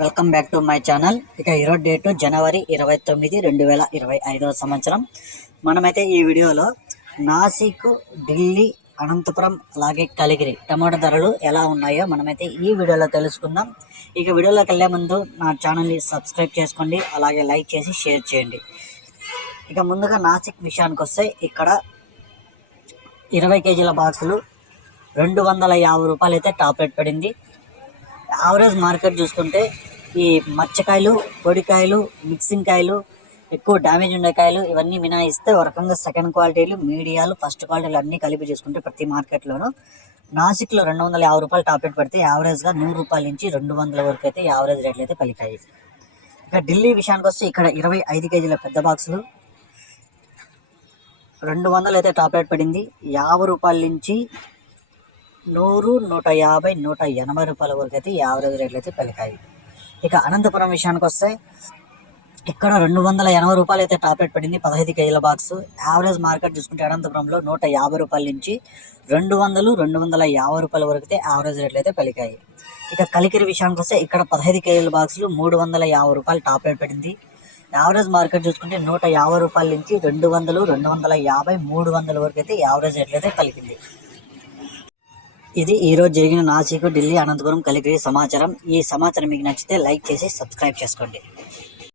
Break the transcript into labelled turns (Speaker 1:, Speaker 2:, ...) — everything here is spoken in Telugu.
Speaker 1: Welcome back to my channel. ఇక ఈరోజు డేటు జనవరి ఇరవై తొమ్మిది రెండు వేల ఇరవై ఐదవ సంవత్సరం. మనమైతే ఈ వీడియోలో నాసిక్ ఢిల్లీ అనంతపురం అలాగే కలిగిరి టమాటా ధరలు ఎలా ఉన్నాయో మనమైతే ఈ వీడియోలో తెలుసుకుందాం. ఇక వీడియోలోకి వెళ్ళే ముందు నా ఛానల్ని సబ్స్క్రైబ్ చేసుకోండి అలాగే లైక్ చేసి షేర్ చేయండి. ఇక ముందుగా నాసిక్ విషయానికి వస్తే ఇక్కడ ఇరవై కేజీల బాక్సులు రెండు వందల యాభై రూపాయలు అయితే టాప్ రేట్ పడింది. యావరేజ్ మార్కెట్ చూసుకుంటే ఈ మచ్చకాయలు పొడికాయలు మిక్సింగ్ కాయలు ఎక్కువ డ్యామేజ్ ఉండే కాయలు ఇవన్నీ మినాయిస్తే ఒక రకంగా సెకండ్ క్వాలిటీలు మీడియాలు ఫస్ట్ క్వాలిటీలు అన్నీ కలిపి చూసుకుంటే ప్రతి మార్కెట్లోనూ నాసిక్లో రెండు వందల యాభై రూపాయలు టాప్ రేట్ పడితే యావరేజ్గా నూరు రూపాయల నుంచి రెండు వందల వరకు అయితే యావరేజ్ రేట్లు అయితే పలికాయి. ఇక ఢిల్లీ విషయానికి వస్తే ఇక్కడ ఇరవై ఐదు కేజీల పెద్ద బాక్సులు రెండు వందలు అయితే టాప్ రేట్ పడింది. యాభై రూపాయల నుంచి నూరు నూట యాభై నూట ఎనభై రూపాయల వరకు అయితే యావరేజ్ రేట్లు అయితే పలికాయి ఇక అనంతపురం విషయానికి వస్తే ఇక్కడ రెండు వందల ఎనభై రూపాయలు అయితే టాప్ రేట్ పడింది పదహైదు కేజీల బాక్స్ యావరేజ్ మార్కెట్ చూసుకుంటే అనంతపురంలో నూట యాభై రూపాయల నుంచి రెండు వందలు రెండు వందల యాభై రూపాయల వరకు అయితే యావరేజ్ రేట్లు అయితే పలికాయి ఇక కలికిరి విషయానికి వస్తే ఇక్కడ పదహైదు కేజీల బాక్సులు మూడు వందల యాభై రూపాయలు టాప్ రేట్ పడింది. యావరేజ్ మార్కెట్ చూసుకుంటే నూట యాభై రూపాయల నుంచి రెండు వందలు రెండు వందల యాభై మూడు వందల వరకు అయితే యావరేజ్ రేట్లు అయితే పలికింది ఇది ఈరోజు జరిగిన నాసిక్ ఢిల్లీ అనంతపురం కలిగి సమాచారం. ఈ సమాచారం మీకు నచ్చితే లైక్ చేసి సబ్స్క్రైబ్ చేసుకోండి.